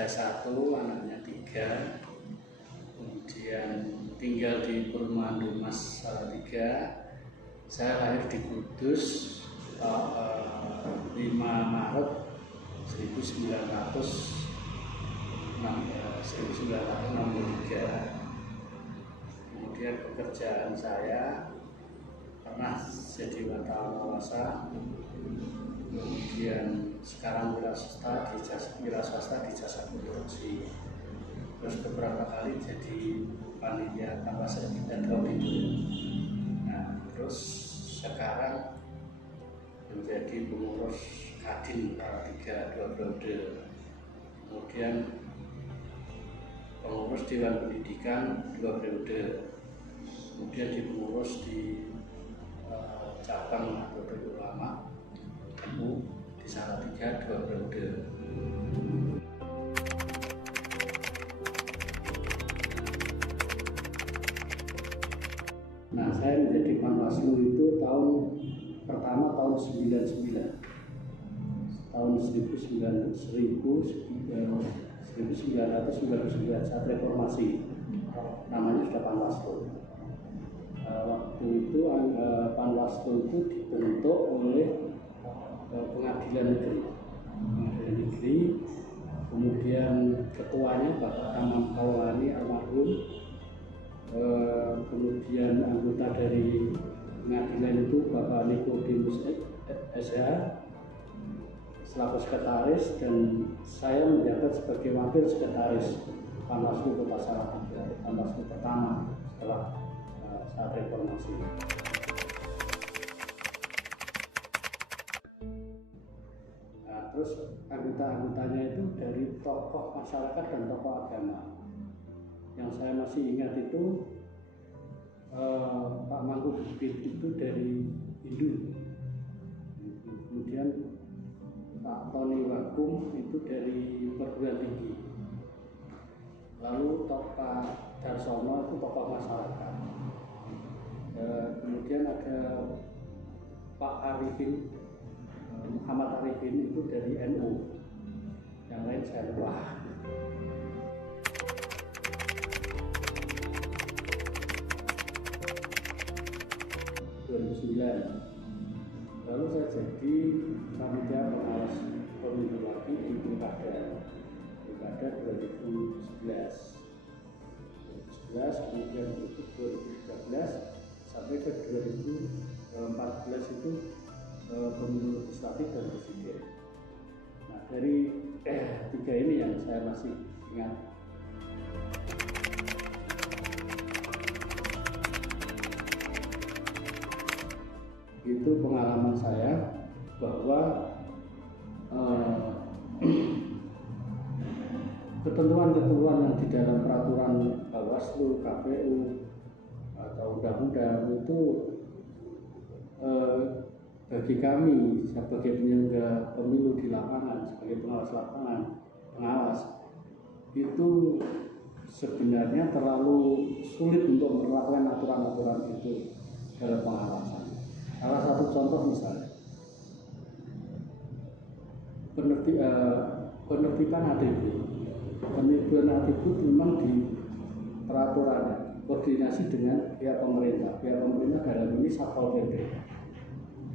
saya satu, anaknya tiga, kemudian tinggal di perumahan Dumas Salatiga. Saya lahir di Kudus 5 Maret 1963. Kemudian pekerjaan saya pernah jadi wartawan penguasa, kemudian sekarang wira swasta di jasa konstruksi, terus beberapa kali jadi panitia kawasan dan auditor. Nah, terus sekarang menjadi pengurus Kadin Salatiga 2 periode, kemudian pengurus Dewan Pendidikan 2 periode, kemudian di pengurus di cabang Nahdlatul Ulama NU di Salatiga 2 periode. Nah, saya menjadi Panwaslu itu pertama tahun 99, tahun 1999 saat reformasi, namanya sudah Panwaslu. Waktu itu Panwaslu itu dibentuk oleh Pengadilan Negeri, kemudian ketuanya Bapak Tamam Kaulani almarhum, kemudian anggota dari pengadilan itu Bapak Nikodemus SH selaku sekretaris, dan saya menjabat sebagai wakil sekretaris Panwaslu Kota Salatiga, Panwaslu pertama setelah saat reformasi. Nah, terus anggota-anggotanya itu dari tokoh masyarakat dan tokoh agama. Yang saya masih ingat itu Pak Mangkububit itu dari Hindu, kemudian Pak Tony Wagum itu dari perguruan tinggi, lalu Pak Darsono itu tokoh masyarakat, kemudian ada Pak Arifin, Muhammad Arifin itu dari NU, yang lain saya lupa. Lalu saya jadi panitia pengawas pemilu lagi di Pilkada 2011, kemudian 2013 sampai ke 2014 itu pemilu legislatif dan presiden. Nah, dari tiga ini yang saya masih ingat. Itu pengalaman saya bahwa ketentuan-ketentuan yang di dalam peraturan Bawaslu, KPU atau undang-undang itu bagi kami sebagai penyelenggara pemilu di lapangan, sebagai pengawas lapangan, itu sebenarnya terlalu sulit untuk melakukan aturan-aturan itu dalam pengawasan. Salah satu contoh misalnya penertiban ATB. Penertiban ATB memang di peraturannya koordinasi dengan pihak pemerintah dalam ini Satpol PP.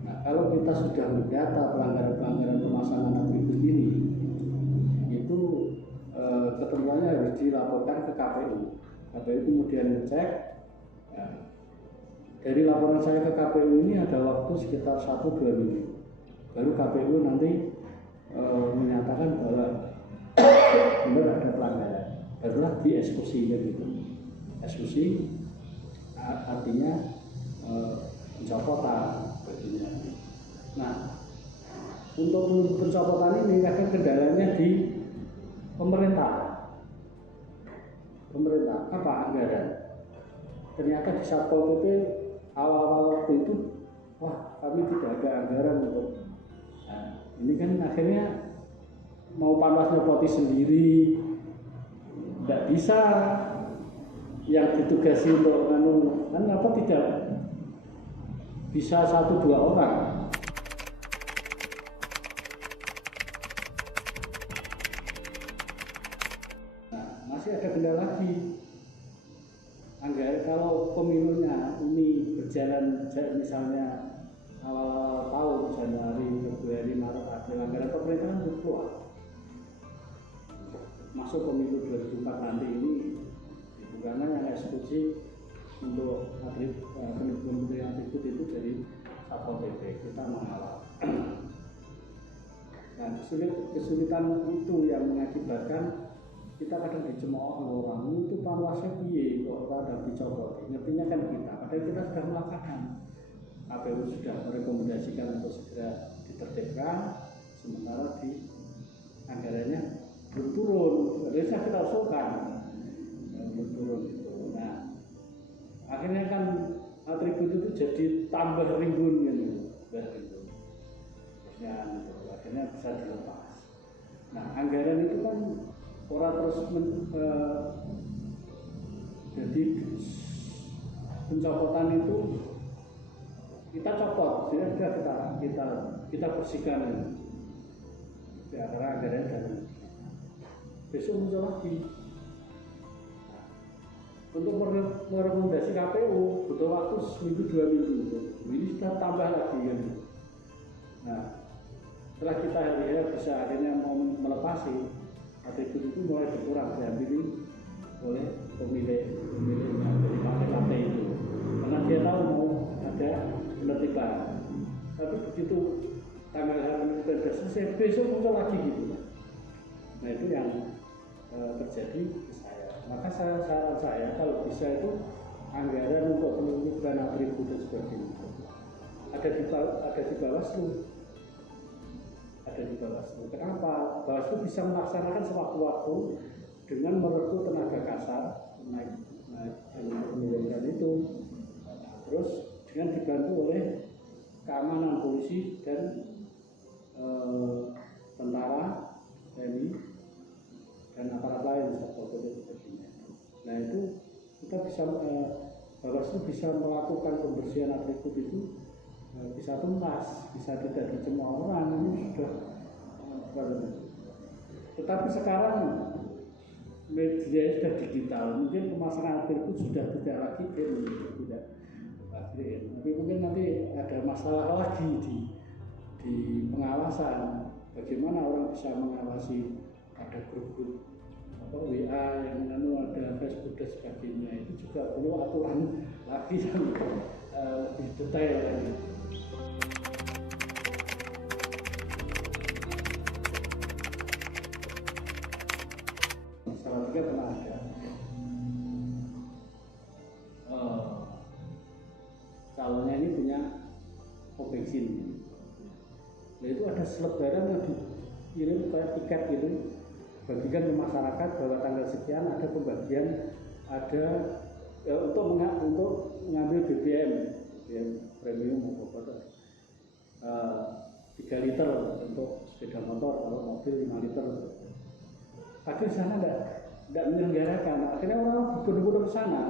Nah, kalau kita sudah mendata pelanggaran pemasangan atribut ini, itu ketentuannya harus dilaporkan ke KPU. KPU kemudian ngecek. Dari laporan saya ke KPU ini ada waktu sekitar 1-2 minggu. Baru KPU nanti menyatakan bahwa benar ada pelanggaran. Barulah dieksekusi gitu. Eksekusi artinya pencopotan baginya. Nah, untuk pencopotan ini kadang kendalanya di pemerintah. Apa anggaran? Ternyata di Satpol PP awal-awal waktu itu, wah kami tidak ada anggaran untuk. Nah, ini kan akhirnya mau Panwas nyopoti sendiri, tidak bisa. Yang ditugasi untuk kan apa tidak bisa 1-2 orang. masih ada kendala lagi. Anggaran kalau pemilunya ini berjalan misalnya awal tahun Januari, Februari, Maret, April, anggaran pemerintah kan belum keluar. Masuk pemilu 2004 nanti ini karena yang eksekusi untuk kementerian atribut itu dari Satpol PP, kita mengawal. Nah, kesulitan itu yang mengakibatkan kita kadang dicemooh orang itu panwasnya piye kok ada dicopot. Ngertinya kan kita, padahal kita sudah melakukan. KPU sudah merekomendasikan untuk segera ditertibkan, sementara di anggarannya belum turun. Harusnya kita usulkan belum turun itu. Nah, akhirnya kan atribut itu jadi tambah rimbun gitu, akhirnya bisa dilepas. Nah, anggaran itu kan orang terus jadi pencopotan itu kita copot, sudah kita bersihkan di antara anggaran dan besok muncul lagi. Untuk merekomendasi KPU butuh waktu seminggu 2 minggu. Ini sudah tambah lagi kan. Nah, setelah kita hari-hari bisa akhirnya mau melepasi atribut itu mulai berkurang diambil oleh pemilih dari partai-partai itu, karena dia tahu mau ada penertiban. Tapi begitu tanggal hari sudah selesai, besok muncul lagi gitu. Nah, itu yang terjadi ke saya. Maka saran saya kalau bisa itu anggaran untuk penertiban atribut dan sebagainya ada di Bawaslu. Kenapa? Bawaslu bisa melaksanakan sewaktu-waktu dengan merekrut tenaga kasar naik pemilihan itu, terus dengan dibantu oleh keamanan polisi dan tentara, TNI dan aparat lain Satpol PP sebagainya. Nah, itu kita bisa Bawaslu bisa melakukan pembersihan atribut itu bisa tuntas, bisa tidak dicemooh orang, ini sudah tetapi sekarang media sudah digital, mungkin pemasaran atribut sudah tidak lagi tidak tapi mungkin nanti ada masalah lagi di pengawasan. Bagaimana orang bisa mengawasi ada grup WA yang ada Facebook dan sebagainya, itu juga perlu aturan lagi yang lebih detail lagi. Salah tiga pernah ada calonnya ini punya bensin. Nah, itu ada selebaran yang dikirim kayak tiket gitu, bagikan ke masyarakat bahwa tanggal sekian ada pembagian, ada untuk mengambil BBM premium atau 3 liter untuk sepeda motor, kalau mobil 5 liter. Tapi di sana tidak menyelenggarakan, akhirnya orang berbondong-bondong ke sana.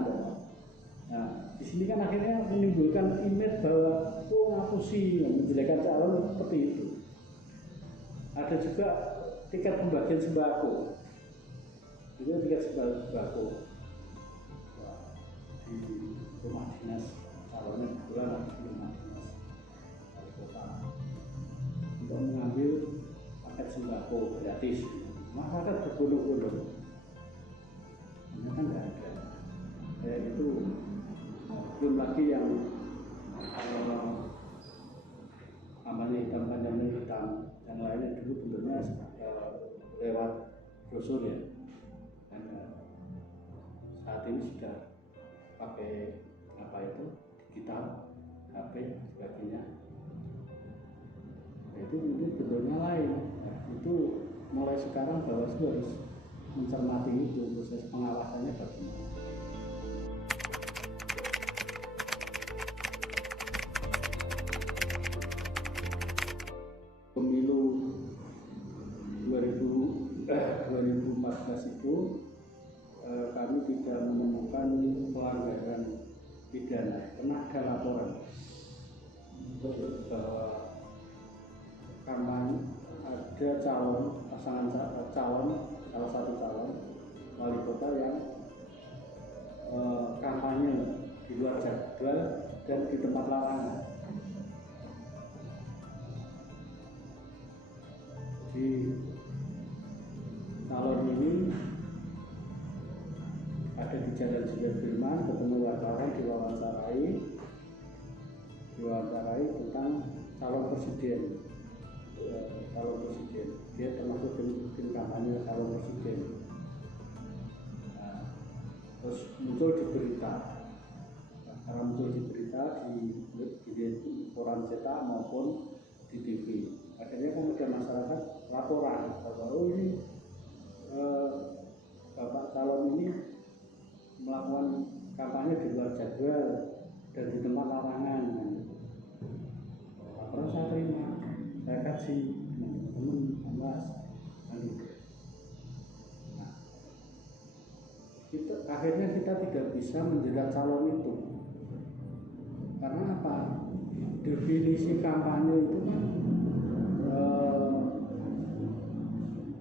Nah, di sini kan akhirnya menimbulkan image bahwa ngapusi, menjelekkan calon seperti itu. Ada juga tiket pembagian sembako, itu tiket sembako di rumah dinas calonnya, kebetulan di rumah dinas wali kota, untuk mengambil paket sembako gratis. Masyarakat berbondong-bondong, ini kan nggak ada. Itu belum lagi yang namanya hitam panjangnya hitam, yang lainnya dulu bentuknya lewat brosur ya, dan saat ini sudah pakai digital, HP sebagainya. Nah, itu bentuknya lain. Nah, itu mulai sekarang Bawaslu harus mencermati itu, proses pengawasannya bagaimana. Pemilu 2014 itu kami tidak menemukan pelanggaran pidana. Pernah ada laporan bahwa karena ada salah satu calon wali kota yang kampanye di luar jadwal dan di tempat larangan. Jadi calon ini ada di Jalan Sudirman, ketemu wartawan, diwawancarai tentang calon presiden. Dia termasuk tim kampanye calon presiden. Nah, terus muncul di berita, karena muncul di berita di koran cetak maupun di TV. Akhirnya kan ada masyarakat laporan bahwa ini bapak calon ini melakukan kampanye di luar jadwal dan di tempat larangan. Laporan saya terima, saya kasih teman-teman, mas. Nah, akhirnya kita tidak bisa menjerat calon itu. Karena apa? Definisi kampanye itu kan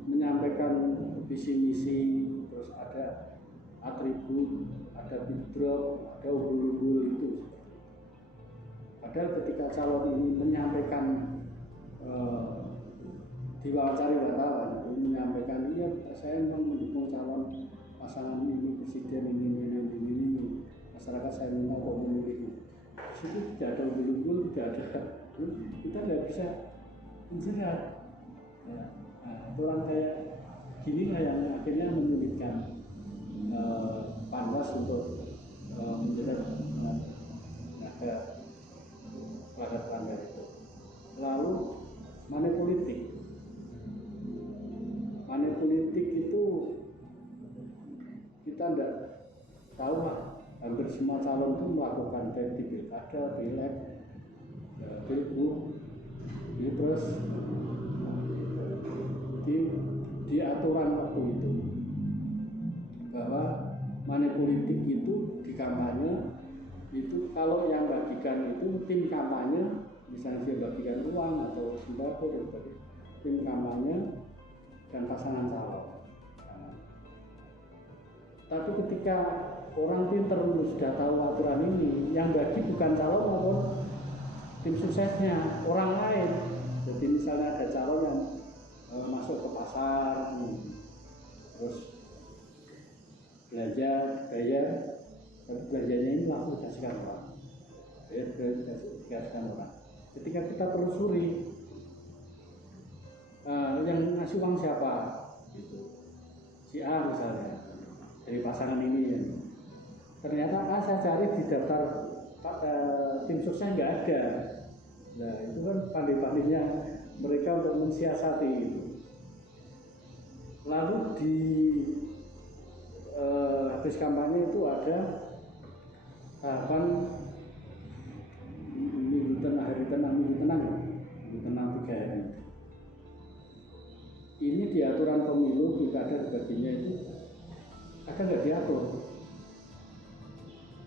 menyampaikan visi misi, terus ada atribut, ada backdrop, ada umbul-umbul itu. Padahal ketika calon ini menyampaikan diwawancari wartawan, ini menyampaikan iya saya memang mendukung calon pasangan ini presiden ini, masyarakat saya minta kok memilih. Situ tidak ada umbul-umbul, tidak ada, kita nggak bisa menjerat. Ya. Nah, pelan kayak gini lah yang akhirnya menyulitkan Panwas untuk menjerat pelanggar pelanggar itu. Lalu money politik itu kita tidak tahu lah. Hampir semua calon itu melakukan baik di pilkada, pileg, pilgub, pilpres, di aturan waktu itu bahwa money politik itu di kampanye itu kalau yang bagikan itu tim kampanye, misalnya dia bagikan uang atau sembako dan sebagainya, tim kampanye dan pasangan calon. Nah, tapi ketika orang pinter sudah tahu aturan ini, yang bagi bukan calon maupun tim suksesnya, orang lain. Jadi misalnya ada calon yang masuk ke pasar, terus belanja, bayar, tapi belanjanya ini langsung dikasihkan orang. Dikasihkan orang. Ketika kita telusuri, yang ngasih uang siapa? Gitu. Si A misalnya, dari pasangan ini. Ya. Ternyata saya cari di daftar tim sukses nggak ada. Nah itu kan pandai-pandainya mereka untuk mensiasati itu. Lalu di habis kampanye itu ada tahapan minggu tenang 3 hari. Ini di aturan pemilu pilkada sebagainya itu ada nggak diatur?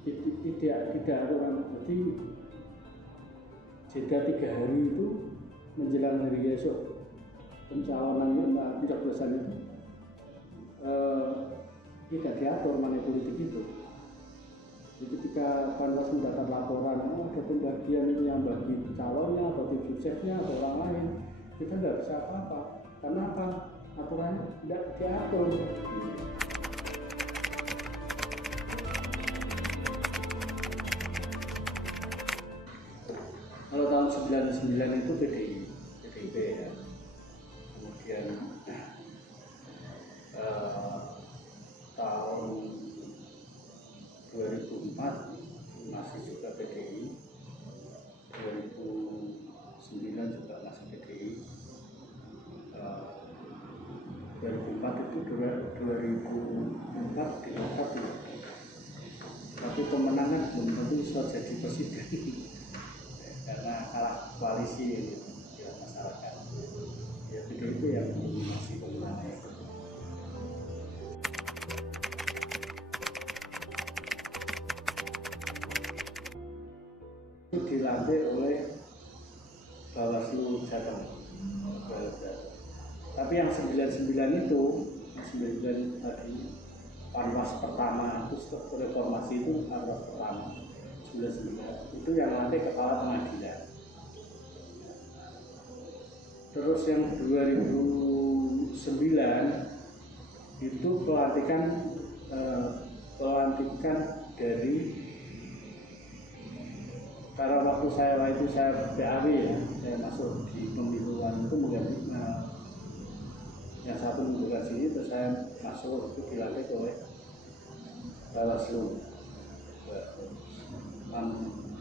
Tidak aturan. Jadi jeda 3 hari itu menjelang hari esok pencalonan pencoblosan itu tidak diatur money politik itu. Jadi ketika Panwas mendapat laporan ada pembagian itu yang bagi calonnya atau tim suksesnya atau orang lain, kita nggak bisa apa-apa. Karena apa? Aturannya tidak diatur. Kalau tahun 99 itu PDIP ya. Kemudian tahun 2004 masih juga PDI, 2009 juga masih PDI, 2004 itu 2004 demokrat ya. Tapi pemenangan belum tentu bisa jadi presiden karena kalah koalisi di masyarakat. Ya PDIP yang masih pemenangnya itu. Itu dilantik oleh Bawaslu Jateng. Tapi yang 99 itu tadi Marwas pertama, terus reformasi itu Marwas pertama 99 itu yang nanti kepala pengadilan. Terus yang 2009 itu pelantikan dari, karena waktu saya PAW ya, saya masuk di pemiluan itu mengganti yang satu menggunakan sini, terus saya masuk itu dilantik oleh Bawaslu.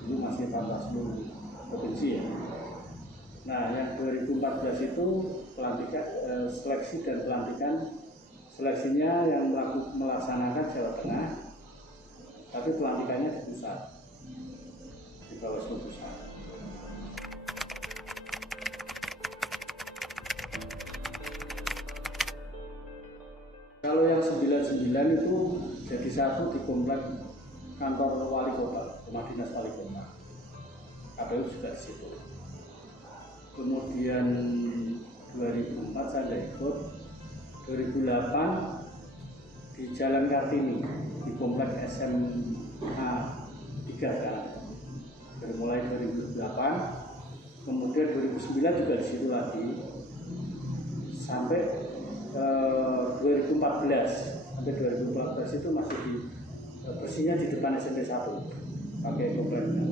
Dulu masih Bawaslu provinsi ya. Nah, yang 2014 itu pelantikan, seleksi dan pelantikan, seleksinya yang melaksanakan Jawa Tengah, tapi pelantikannya di pusat, di Bawaslu pusat. Kalau yang 99 itu jadi satu di komplek kantor wali kota, rumah dinas wali kota. KPU juga di situ. Kemudian 2004 saya tidak ikut. 2008 di Jalan Kartini di komplek SMA 3 kan. Mulai 2008, kemudian 2009 juga di situ lagi sampai 2014 itu masih bersihnya di depan SMP 1 pakai kompleknya.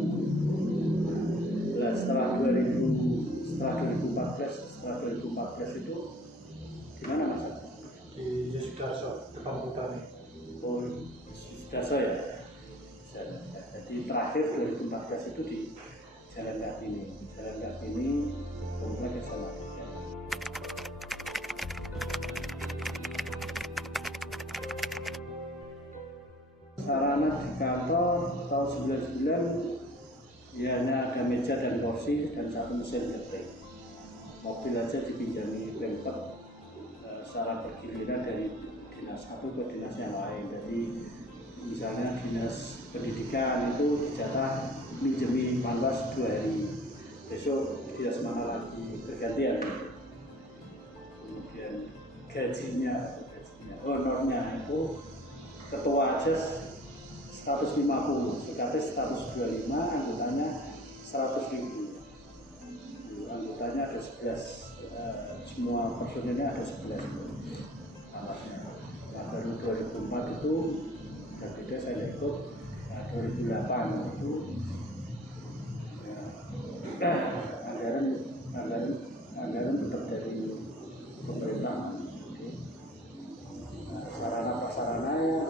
Nah, setelah 2014 itu di mana Mas? Di Sudarso, depan Butani. Oh, Sudarso ya. Jadi terakhir 2014 itu di Jalan Kartini komplek SMA 3. Sarana di kantor tahun 99 ya hanya ada meja dan kursi dan satu mesin ketik. Mobil aja dipinjami Pemkot secara bergiliran dari dinas satu ke dinas yang lain. Jadi misalnya dinas pendidikan itu dijatah minjemi Panwas 2 hari, besok dinas mana lagi, bergantian. Kemudian gajinya honornya itu ketua aja 150, sekretaris 125, anggotanya 100.000. Anggotanya ada 11, semua personilnya ada 11 alasnya. Nah, baru 2004 itu udah beda, saya ikut. Nah, 2008 itu ya, anggaran tetap dari pemerintah. Nah, sarana prasarananya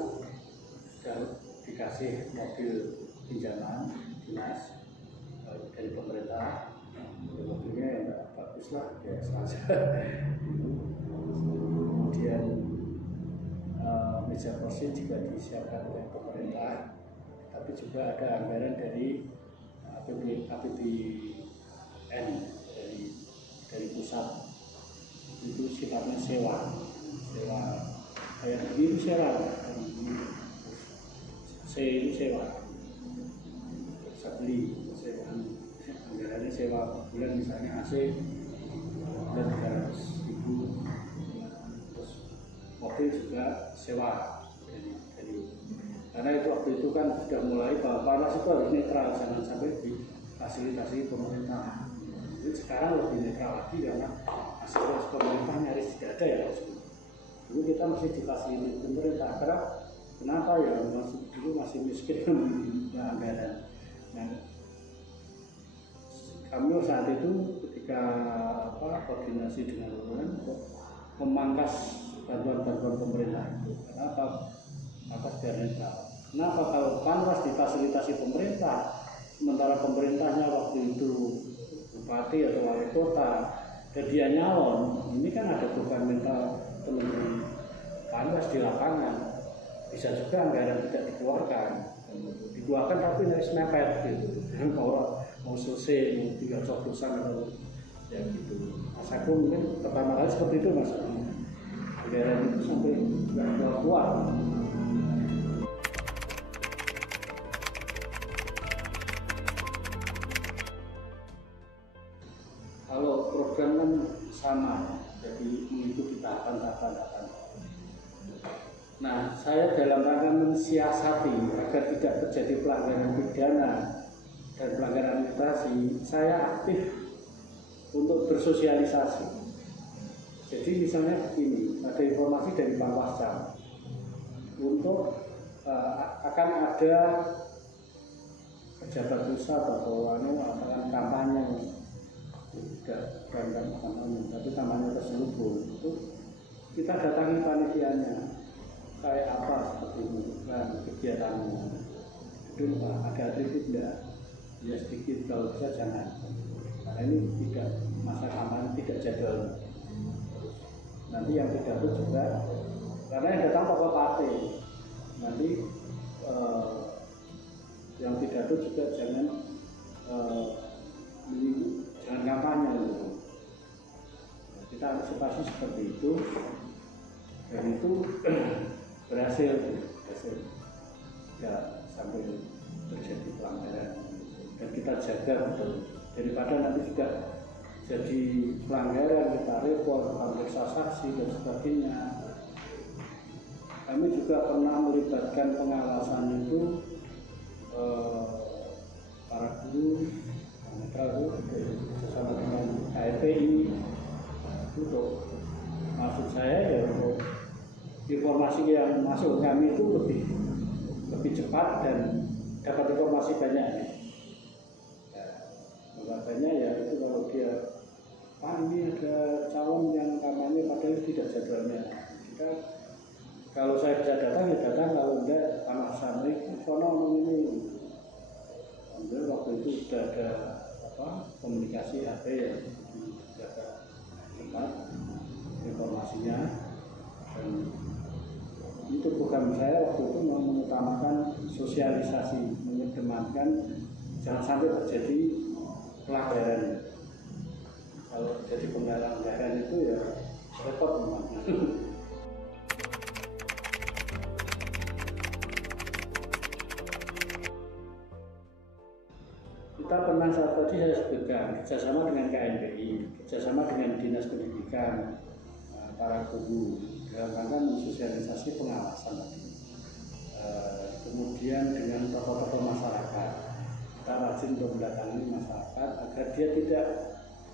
sudah dikasih mobil pinjaman dinas dari pemerintah. Mobilnya yang tidak bagus lah, biasa saja. Kemudian meja kursi juga disiapkan oleh pemerintah, tapi juga ada anggaran dari APBN dari pusat. Itu sifatnya sewa kayak begini sewa, itu sewa, bisa beli sewaan. Anggarannya sewa bulan misalnya AC bulan 300.000, terus mobil juga sewa dari karena itu waktu itu kan sudah mulai bahwa Panwas itu harus netral, jangan sampai difasilitasi pemerintah. Jadi sekarang lebih netral lagi karena fasilitas pemerintah nyaris tidak ada ya. Dulu kita masih difasilitasi pemerintah, karena kenapa ya, dulu masih miskin anggaran. Nah, kami saat itu ketika koordinasi dengan UN memangkas bantuan pemerintah itu. Kenapa? Maka biar netral. Kenapa? Kalau Panwas difasilitasi pemerintah, sementara pemerintahnya waktu itu bupati atau wali kota dan dia nyalon, ini kan ada beban mental teman-teman Panwas di lapangan. Bisa juga anggaran tidak dikeluarkan tapi harus mepet gitu. Mau selesai, mau tinggal coblosan atau ya gitu. Mas aku mungkin pertama kali seperti itu Mas. Anggaran itu sampai nggak keluar. Kalau program kan sama, jadi mengikuti tahapan. Nah, saya dalam rangka mensiasati agar tidak terjadi pelanggaran pidana dan pelanggaran administrasi, saya aktif untuk bersosialisasi. Jadi misalnya begini, ada informasi dari Panwascam untuk akan ada pejabat pusat atau akan kampanye, tidak kampanye, tapi kampanye terselubung. Itu kita datangi panitianya, kayak apa seperti itu, kan kegiatannya. Itu ada atribut enggak? Ya sedikit, kalau bisa jangan. Karena ini tidak masa kampanye, tidak jadwal. Nanti yang pidato juga, karena yang datang tokoh partai. Nanti yang pidato juga jangan kampanye gitu. Kita antisipasi seperti itu, dan itu berhasil tidak sampai terjadi pelanggaran, dan kita jaga betul, daripada nanti juga jadi pelanggaran, kita repot, pemeriksaan saksi dan sebagainya. Kami juga pernah melibatkan pengawasan itu para guru, bersama dengan KPI, untuk maksud saya ya untuk informasi yang masuk ke kami itu lebih cepat dan dapat informasi banyak. Makanya ya itu kalau dia ini ada calon yang kampanye padahal tidak jadwalnya, kita kalau saya bisa datang ya datang, kalau enggak anak sampai sono ini. Ambil waktu itu sudah ada komunikasi HP ya, jaga tempat informasinya, dan itu program saya waktu itu mengutamakan sosialisasi, mengedepankan jangan sampai terjadi pelanggaran. Kalau terjadi pelanggaran itu ya repot memang. Kita pernah saat tadi saya sebutkan kerjasama dengan KNPI, kerjasama dengan Dinas Pendidikan, para guru dalam rangka mensosialisasi pengawasan tadi. Kemudian dengan tokoh-tokoh masyarakat, kita rajin untuk mendatangi masyarakat agar dia tidak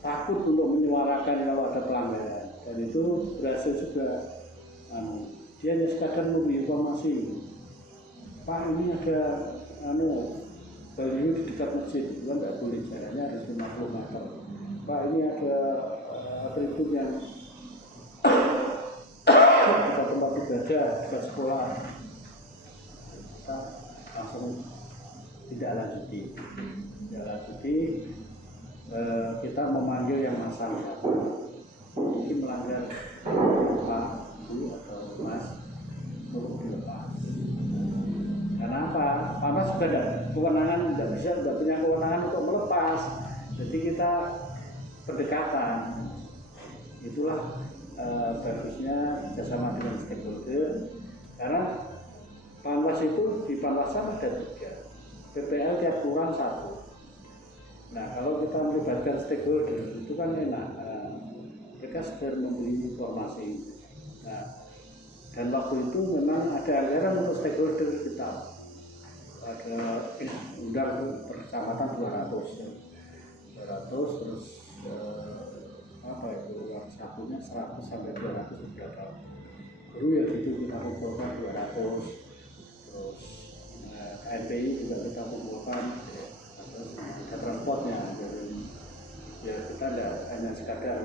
takut untuk menyuarakan kalau ada pelanggaran, dan itu berhasil juga. Dia hanya sekadar memberi informasi, Pak ini ada baliho di dekat masjid, itu kan tidak boleh, jaraknya harus 50 meter. Pak ini ada atribut yang dekat tempat ibadah, dekat sekolah, kita langsung tidak lanjuti. Kita memanggil yang masalah, mungkin melanggar Pak, Bu atau Mas, untuk dilepas. Karena apa? Karena sudah ada kewenangan, tidak punya kewenangan untuk melepas. Jadi kita pendekatan, itulah bagusnya kerjasama dengan stakeholder. Karena Panwas itu di Panwasan ada 3, PPL tiap kurang 1. Nah kalau kita melibatkan stakeholder itu kan enak, mereka segera memberi informasi. Nah, dan waktu itu memang ada anggaran untuk stakeholder kita, ada undang per kecamatan 200, terus uang sakunya 100 sampai 200 berapa guru ya gitu, kita kumpulkan 200, terus KNPI juga kita kumpulkan, terus ada transportnya, ya kita tidak hanya sekadar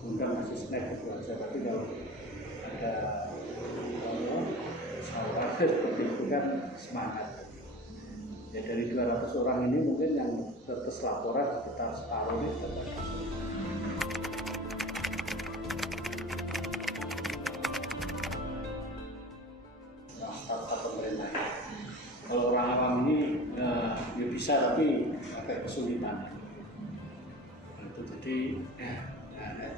undang ngasih snack gitu aja, tapi kalau ada saluran seperti itu kan semangat. Ya dari 200 orang ini mungkin yang tetes laporan sekitar separuh itu. Startup pemerintah. Kalau orang awam ini ya bisa, tapi agak kesulitan. Itu jadi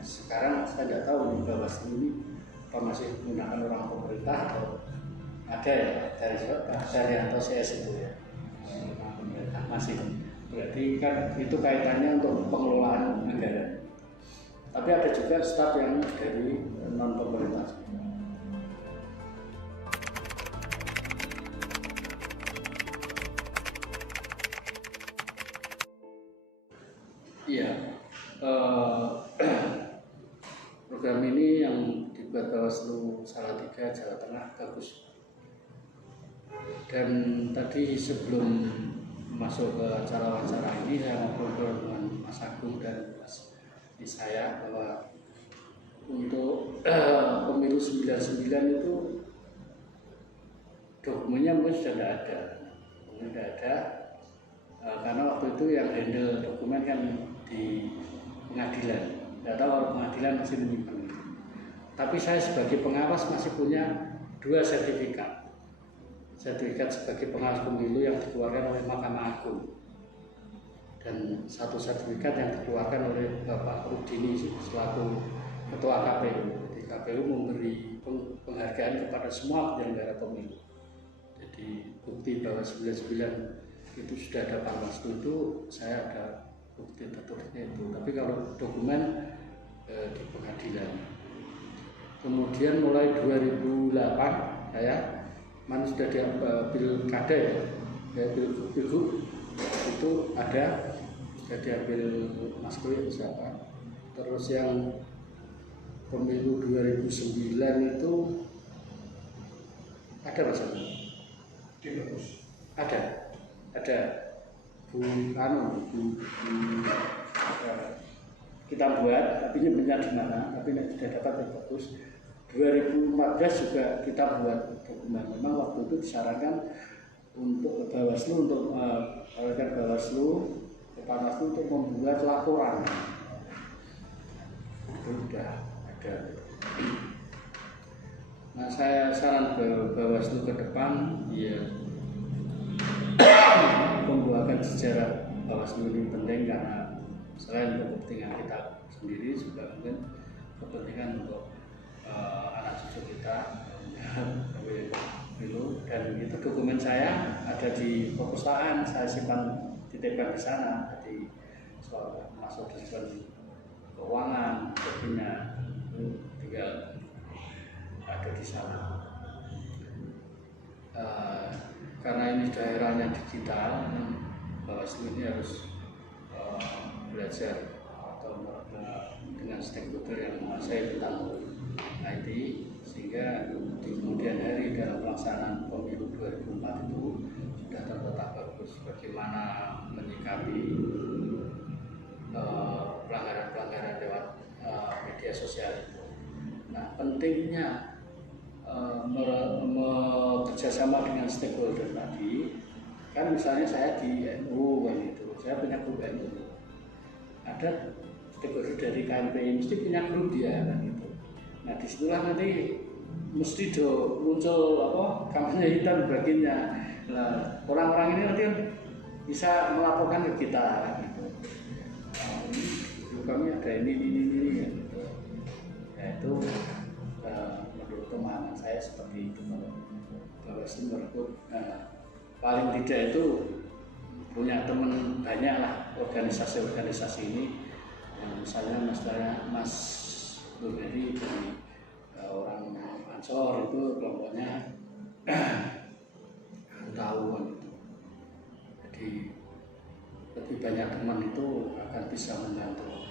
sekarang saya tidak tahu di Bawaslu ini apa masih menggunakan orang pemerintah atau ada ya dari atau CS itu ya. Masih, berarti kan itu kaitannya untuk pengelolaan anggaran. Tapi ada juga staf yang dari non pemerintah. Bawaslu Salatiga Jawa Tengah bagus. Dan tadi sebelum masuk ke acara wawancara ini saya ngobrol dengan Mas Agung dan Mas saya bahwa untuk pemilu 99 itu dokumennya mungkin sudah tidak ada, karena waktu itu yang handle dokumen kan di pengadilan. Tidak tahu kalau pengadilan masih menyimpan. Tapi saya sebagai pengawas masih punya 2 sertifikat sebagai pengawas pemilu yang dikeluarkan oleh Mahkamah Agung, dan 1 sertifikat yang dikeluarkan oleh Bapak Rudini selaku Ketua KPU. Jadi KPU memberi penghargaan kepada semua penyelenggara pemilu. Jadi bukti bahwa 99 itu sudah ada Panwaslu itu saya ada bukti tertulisnya itu. Tapi kalau dokumen di pengadilan. Kemudian mulai 2008 saya sudah diambil kada ya pilgub itu ada, sudah diambil Mas Kri siapa. Terus yang pemilu 2009 itu ada Mas Kri? Ada Bu kita buat, tapi nyebutnya di mana, tapi sudah dapat yang bagus. 2014 juga kita buat dokumen. Memang waktu itu disarankan untuk Bawaslu, untuk Bawaslu untuk membuat laporan. Itu sudah ada. Nah, saya saran ke Bawaslu ke depan, ya membuatkan sejarah Bawaslu ini penting karena selain untuk kepentingan kita sendiri juga mungkin kepentingan untuk anak cucu kita pemilu. Dan itu dokumen saya ada di perpustakaan, saya simpan titipkan di sana. Jadi soal masuk di keuangan, dokumennya tinggal ada di sana. Karena ini daerahnya digital, Bawaslu ini harus belajar atau dengan stakeholder yang menguasai tentang IT, sehingga di kemudian hari dalam pelaksanaan pemilu 2004 itu sudah tertata bagus bagaimana menyikapi pelanggaran-pelanggaran lewat media sosial itu. Nah, pentingnya bekerjasama dengan stakeholder tadi, kan misalnya saya di NU gitu, saya punya grup NU, ada stakeholder dari KMPI mesti punya grup dia kan gitu. Nah, disitulah nanti mesti muncul kampanye hitam bagiannya. Nah, orang-orang ini nanti bisa melaporkan ke kita kan gitu. Kami ada ini gitu. Nah, itu menurut pemahaman saya seperti itu. Bawaslu merekrut paling tidak itu punya teman banyak lah organisasi-organisasi ini. Misalnya Mas Buberi dari orang Ansor itu kelompoknya tahu gitu. Jadi lebih banyak teman itu akan bisa membantu.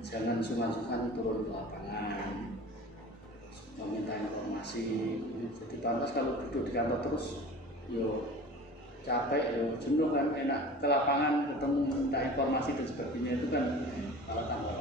Jangan sungkan-sungkan turun ke lapangan meminta informasi. Jadi pantas kalau duduk di kantor terus capek, jenuh kan, enak ke lapangan ketemu minta informasi dan sebagainya, itu kan malah tambah